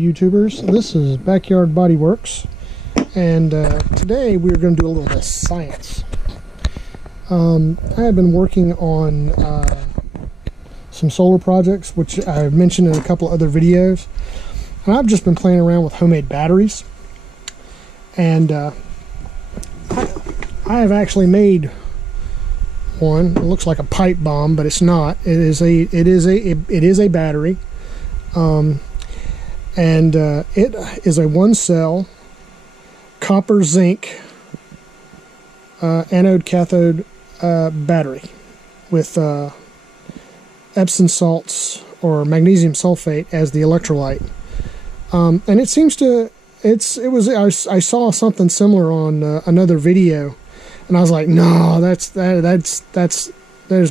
YouTubers. This is Backyard BodyWorks, and today we're going to do a little bit of science. I have been working on some solar projects, which I've mentioned in a couple of other videos, and I've just been playing around with homemade batteries. And I have actually made one. It looks like a pipe bomb, but it's not. It is a battery. It is a one cell copper zinc anode cathode battery with Epsom salts or magnesium sulfate as the electrolyte. And it seems to I saw something similar on another video, and I was like, no, there's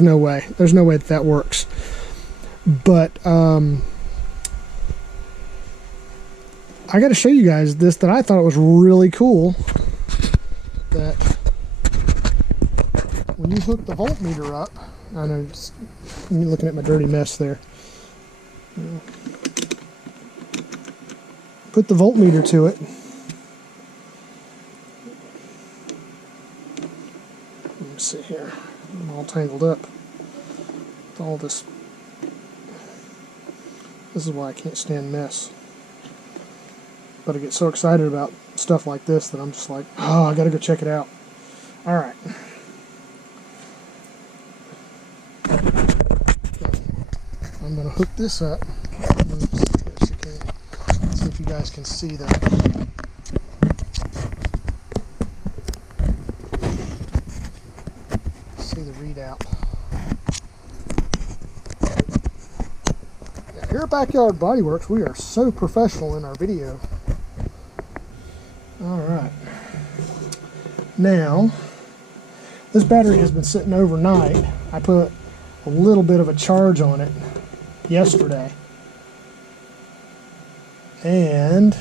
no way that works. But I got to show you guys this that I thought it was really cool. That when you hook the voltmeter up, I know you're looking at my dirty mess there. Put the voltmeter to it. Let me see here. I'm all tangled up with all this. This is why I can't stand mess. But I get so excited about stuff like this that I'm just like, oh, I gotta go check it out. Alright. I'm gonna hook this up. See if you guys can see that. See the readout. Yeah, here at Backyard BodyWorks, we are so professional in our video. Alright. Now, this battery has been sitting overnight. I put a little bit of a charge on it yesterday. And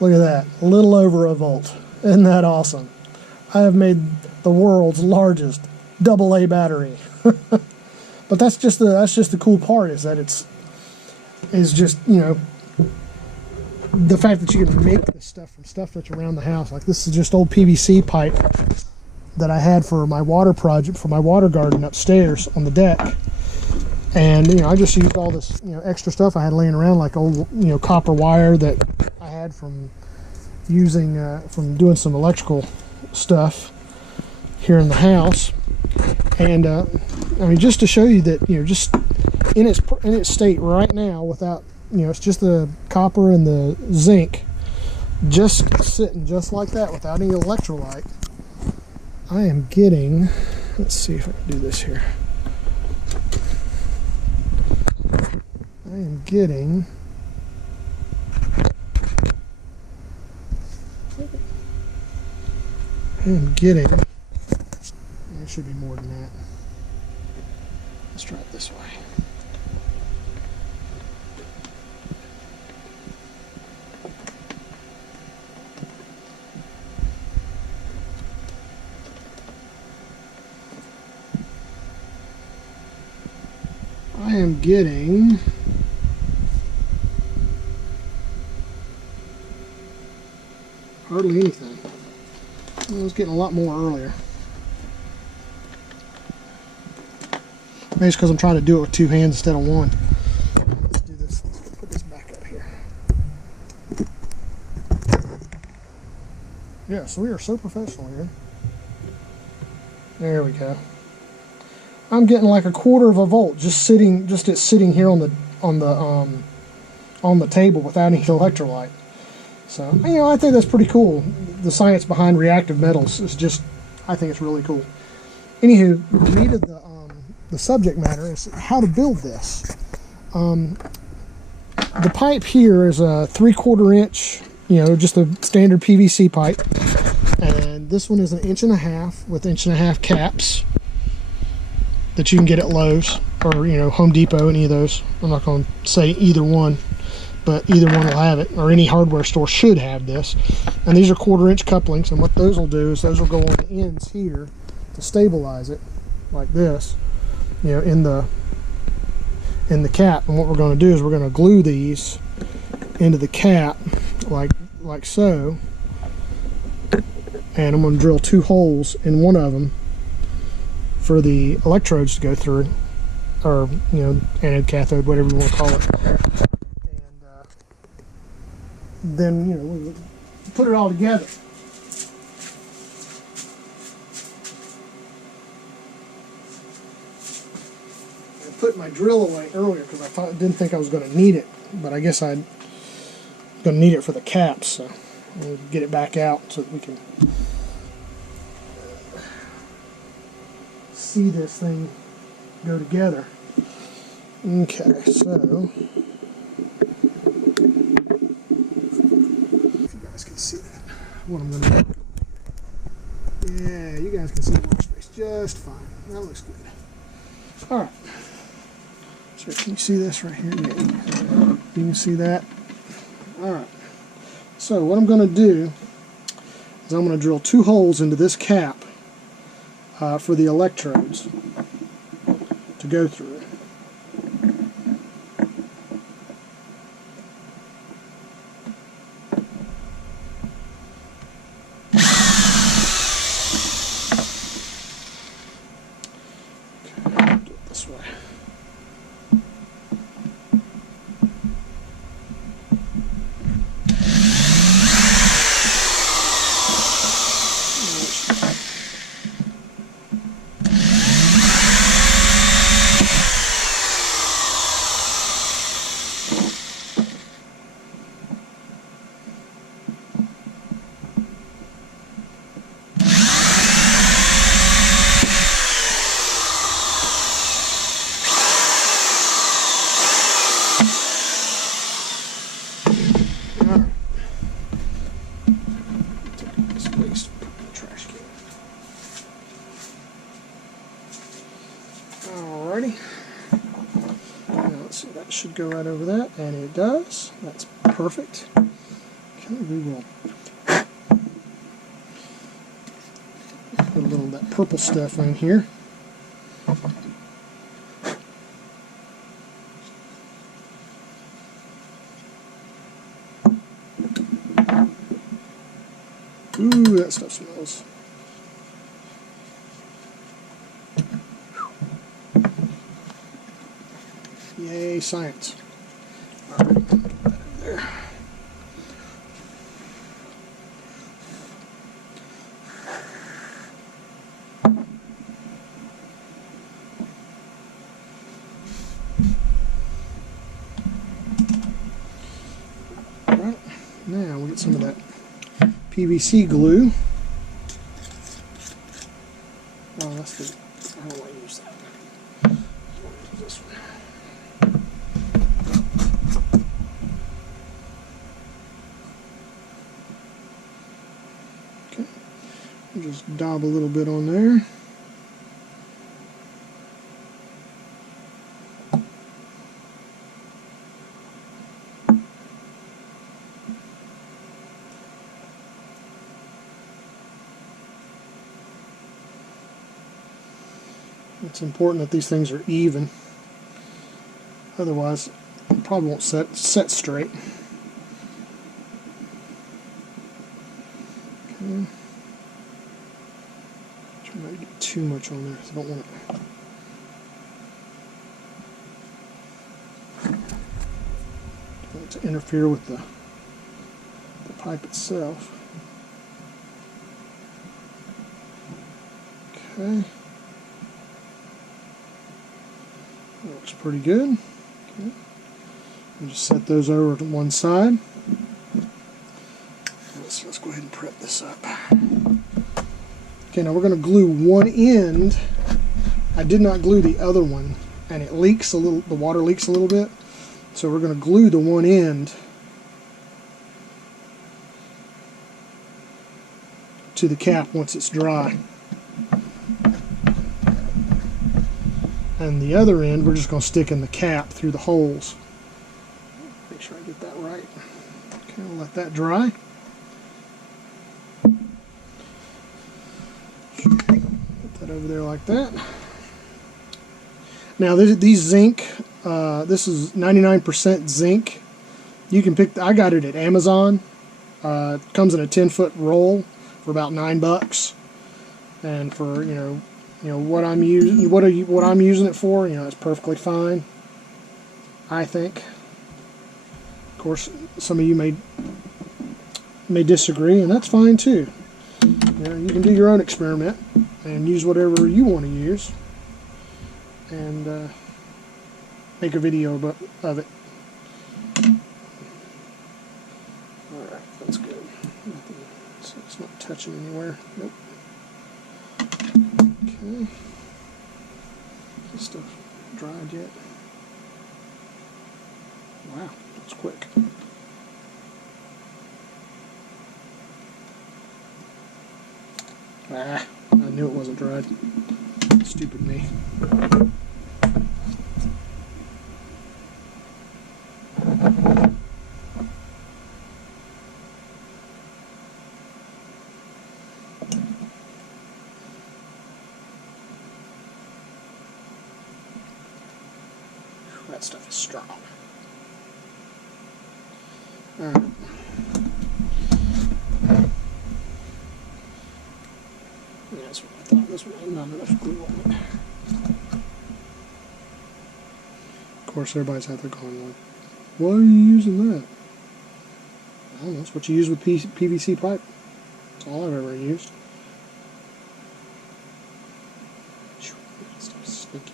look at that, a little over a volt. Isn't that awesome? I have made the world's largest AA battery. But that's just the cool part, is that it's just, you know, the fact that you can make this stuff from stuff that's around the house. Like, this is just old PVC pipe that I had for my water project, for my water garden upstairs on the deck. And, you know, I just used all this, you know, extra stuff I had laying around, like old, you know, copper wire that I had from using, from doing some electrical stuff here in the house. And, I mean, just to show you that, you know, just in its state right now, without, you know, it's just the copper and the zinc, just sitting just like that without any electrolyte. I am getting, let's see if I can do this here. I am getting it should be more than that. Let's try it this way. I am getting hardly anything. I was getting a lot more earlier. Maybe it's because I'm trying to do it with two hands instead of one. Let's do this. Let's put this back up here. Yeah, so we are so professional here. There we go. I'm getting like a quarter of a volt just sitting here on the table without any electrolyte. So, you know, I think that's pretty cool. The science behind reactive metals is just, I think it's really cool. Anywho, the meat of the subject matter is how to build this. The pipe here is a 3/4 inch, you know, just a standard PVC pipe, and this one is 1.5 inches with 1.5 inch caps that you can get at Lowe's or, you know, Home Depot, any of those. I'm not going to say either one, but either one will have it, or any hardware store should have this. And these are 1/4 inch couplings, and what those will do is those will go on the ends here to stabilize it like this, you know, in the cap. And what we're going to do is we're going to glue these into the cap like so, and I'm going to drill 2 holes in one of them for the electrodes to go through, or anode, cathode, whatever you want to call it. And then we'll put it all together. I put my drill away earlier because I didn't think I was going to need it, but I guess I'm going to need it for the caps, so I'll get it back out so that we can see this thing go together. Okay, so if you guys can see what I'm going to do. Yeah, you guys can see the workspace just fine. That looks good. Alright. So can you see this right here? Yeah. You can see that. Alright. So what I'm going to do is I'm going to drill 2 holes into this cap for the electrodes to go through. Okay, do it this way. Alrighty. Now let's see, that should go right over that, and it does. That's perfect. Okay, we will put a little of that purple stuff in here. Ooh, that stuff smells. Yay, science. All right, put that in there. All right, now we'll get some of that PVC glue. Oh, that's the, I don't want to use that. I want to use this one. Okay, just daub a little bit on there. It's important that these things are even, otherwise it probably won't set straight. Okay. Try not to get too much on there because I don't want it to interfere with the pipe itself. Okay. Looks pretty good. Okay. We'll just set those over to one side. Let's go ahead and prep this up. Okay, now we're going to glue one end. I did not glue the other one, and it leaks a little. The water leaks a little bit, so we're going to glue the one end to the cap once it's dry. And the other end we're just going to stick in the cap through the holes. Make sure I get that right. Okay, we'll let that dry. Put that over there like that. Now these zinc, this is 99% zinc You can pick. I got it at Amazon. It comes in a 10-foot roll for about $9, and for what I'm using, what I'm using it for, it's perfectly fine. I think. Of course, some of you may disagree, and that's fine too. You can do your own experiment and use whatever you want to use, and make a video of it. Alright, that's good. It's not touching anywhere. Nope. Okay. This stuff dried yet? Wow, that's quick. Ah, I knew it wasn't dried. Stupid me. That stuff is strong. Alright. Yeah, that's what I thought. This one had not enough glue on it. Of course, everybody's out there going like, why are you using that? I don't know, that's what you use with PVC pipe. That's all I've ever used. That stuff's sneaky.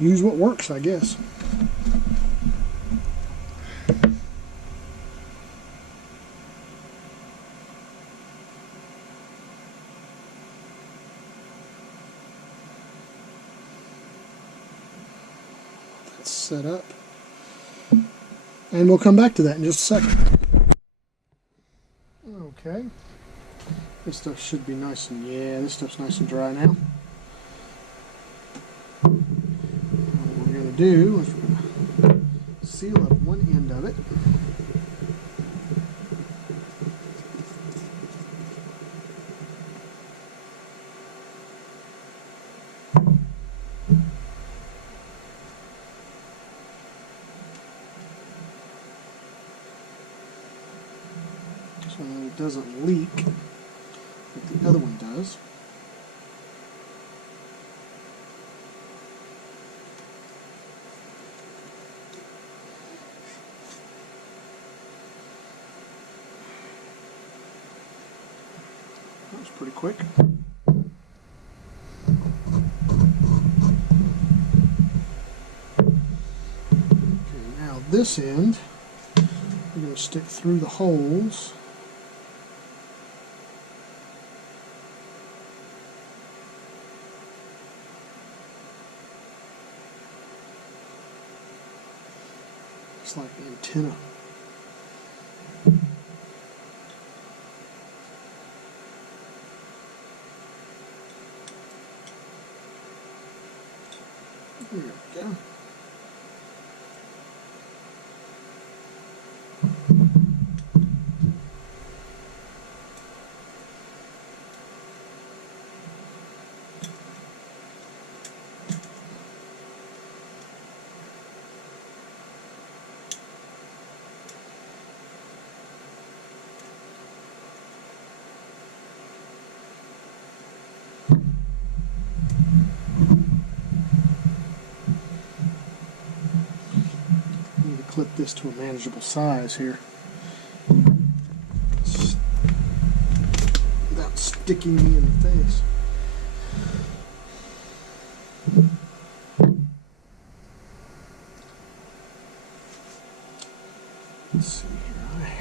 Use what works, I guess. That's set up. And we'll come back to that in just a second. Okay. This stuff should be nice and, yeah, this stuff's nice and dry now. What we're going to do is we're going to seal up one end of it. So that it doesn't leak like the other one does. That was pretty quick. Okay, now this end, we're going to stick through the holes. It's like an antenna. There we go. Clip this to a manageable size here without sticking me in the face. Let's see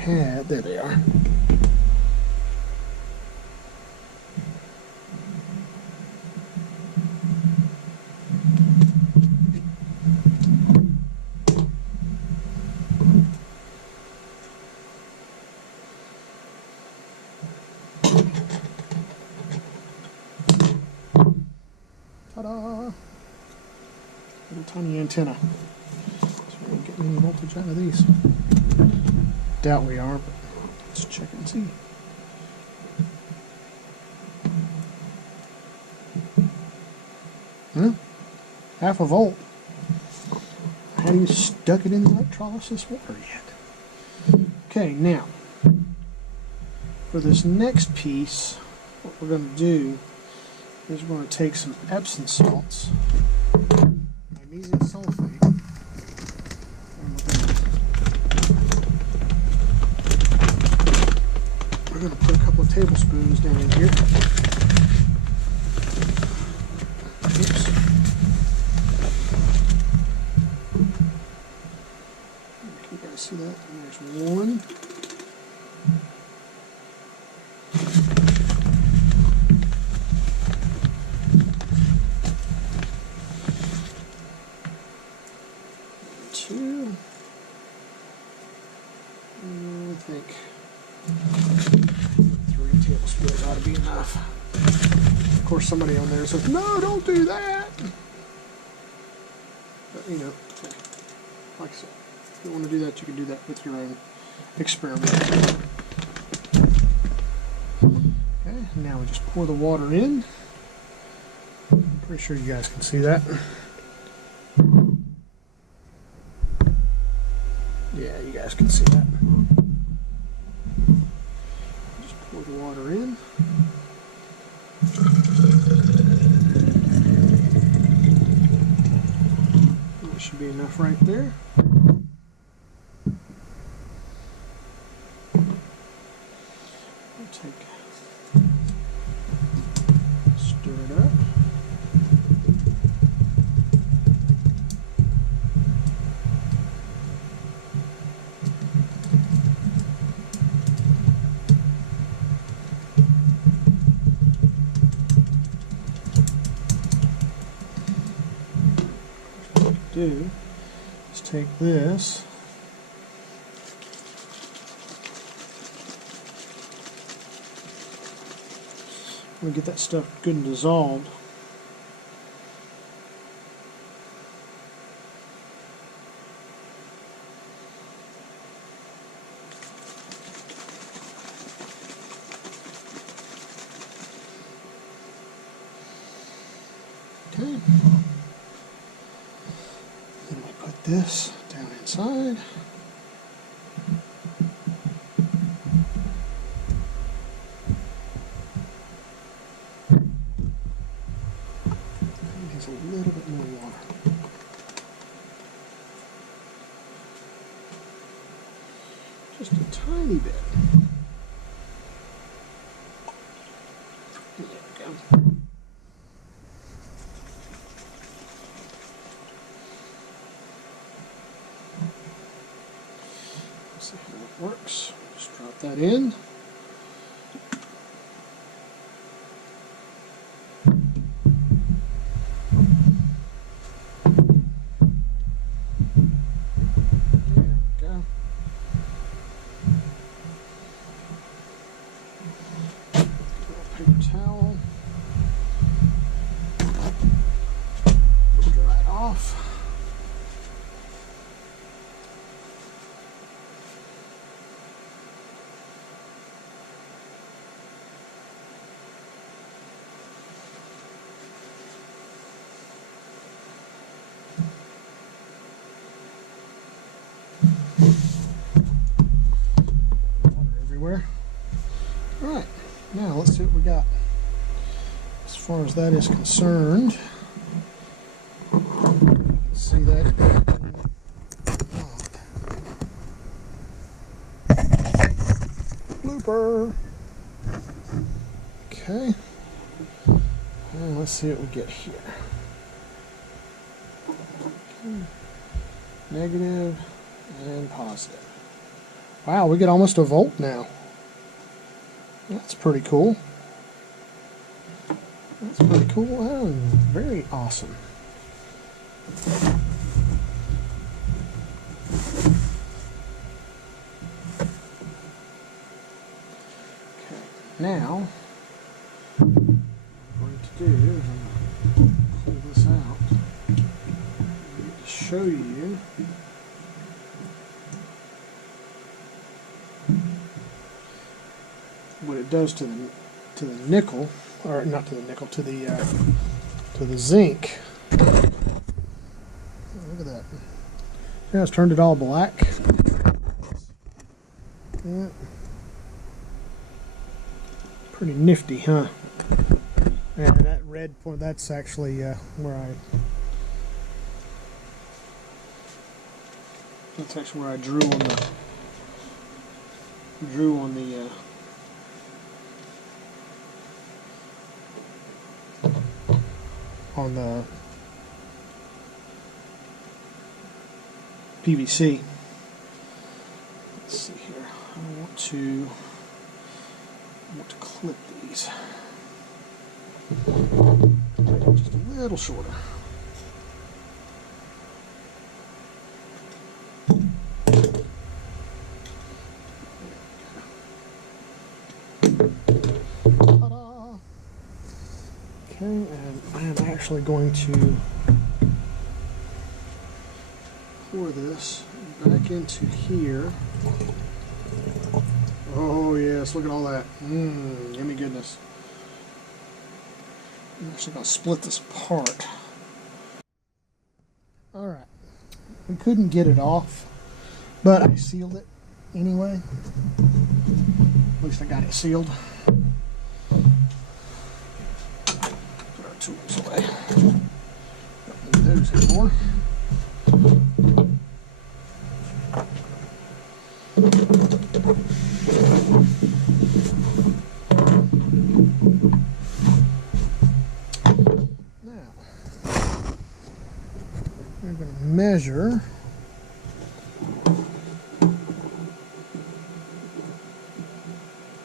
here. There they are. Ta-da! Little tiny antenna. So we're going to get any voltage out of these. Doubt we are, but let's check and see. Huh? Half a volt. even stuck it in the electrolysis water yet. Okay, now, for this next piece, what we're going to do is we're going to take some Epsom salts, magnesium sulfate, and we're going to put a couple of tablespoons down in here. Oops. Can you guys see that? And there's one. Two. And I think 3 tablespoons ought to be enough. Of course, somebody on there says, "No, don't do that." But you know, like I said, if you want to do that, you can do that with your own experiment. Okay, now we just pour the water in. I'm pretty sure you guys can see that. Yeah, you guys can see that. Just pour the water in. That should be enough right there. We'll stir it up. Do is take this, we get that stuff good and dissolved. Okay. This down inside. Needs a little bit more water. Just a tiny bit. There we go. See how it works. Just drop that in. There we go. Get a little paper towel. Dry it off. Water everywhere. Alright, now let's see what we got. As far as that is concerned, you can see that. Blooper! Okay, and let's see what we get here. Okay. Negative and positive. Wow, we get almost a volt now. That's pretty cool. That's pretty cool. That was very awesome. Okay, now what I'm going to do is I'm going to pull this out to show you what it does to the nickel, or not to the nickel, to the zinc. Look at that. Yeah, it's turned it all black. Yeah. Pretty nifty, huh? And that red point, that's actually that's actually where I drew on the PVC. Let's see here. I want to clip these just a little shorter. Ta-da! Okay, and I am actually going to pour this back into here. Oh yes, look at all that. Yummy goodness. I'm actually going to split this apart. Alright. We couldn't get it off, but I sealed it anyway. At least I got it sealed. Put our tools away. Don't need those anymore. Now, we're going to measure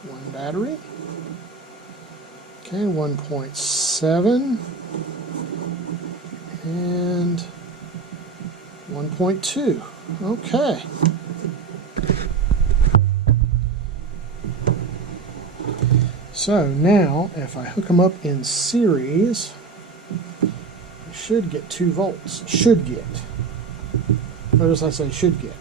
one battery. Okay, 1.7 and 1.2. Okay. So now, if I hook them up in series, I should get 2 volts. Should get. Notice I say should get.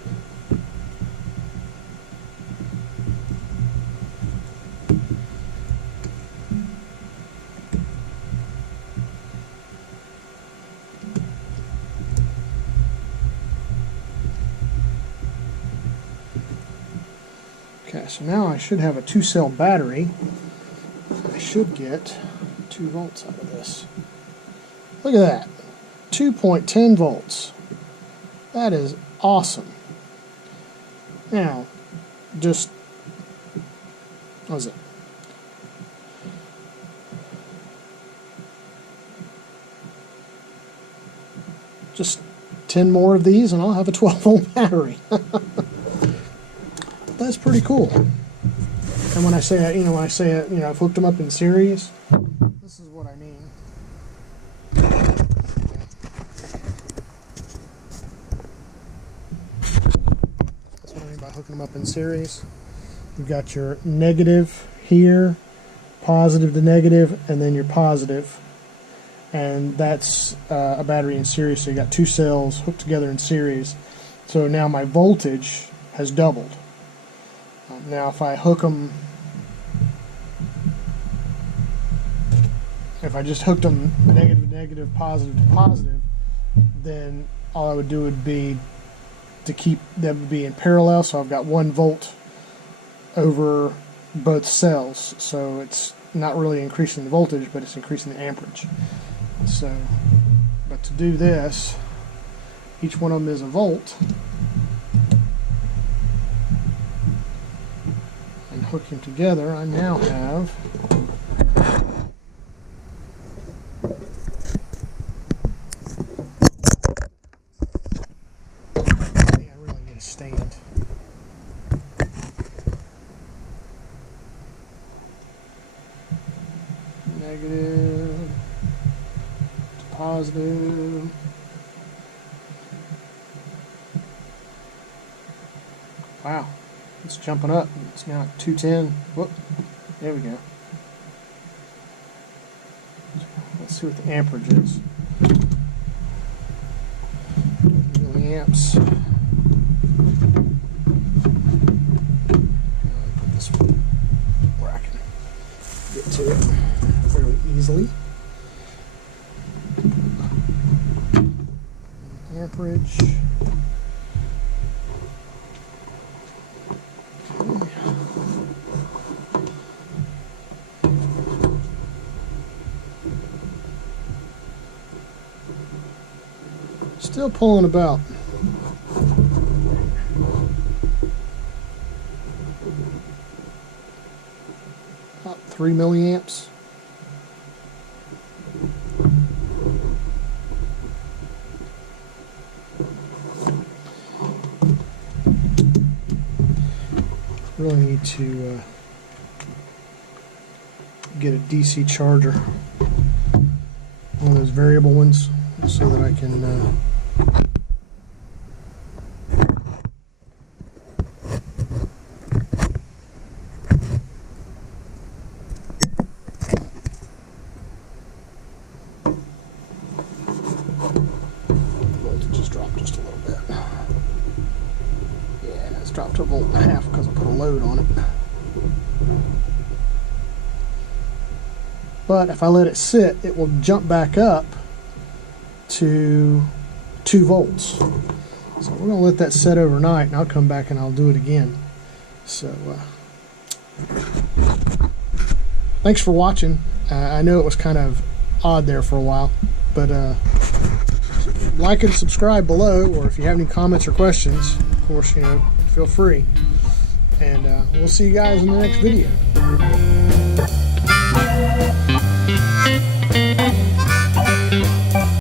Okay, so now I should have a 2-cell battery. I should get 2 volts out of this. Look at that. 2.10 volts. That is awesome. Now, just, what is it? Just 10 more of these and I'll have a 12-volt battery. That's pretty cool. And when I say, I've hooked them up in series, this is what I mean. That's what I mean by hooking them up in series. You've got your negative here, positive to negative, and then your positive. And that's a battery in series, so you got 2 cells hooked together in series. So now my voltage has doubled. Now if I hook them, if I just hooked them negative to negative, positive to positive, then all I would do would be to keep them would be in parallel, so I've got 1 volt over both cells. So it's not really increasing the voltage, but it's increasing the amperage. So, but to do this, each one of them is a volt. And hook them together, I now have stand. Negative to positive. Wow, it's jumping up. It's now at 210. Whoop, there we go. Let's see what the amperage is. Milliamps. Put this where I can get to it fairly easily. Amperage. Still pulling about 3 milliamps. Really need to get a DC charger, one of those variable ones, so that I can voltage has dropped just a little bit. Yeah, it's dropped to 1.5 volts because I put a load on it. But if I let it sit, it will jump back up to 2 volts. So we're going to let that set overnight, and I'll come back and I'll do it again. So thanks for watching. I know it was kind of odd there for a while, but like and subscribe below, or if you have any comments or questions, of course, feel free. And we'll see you guys in the next video.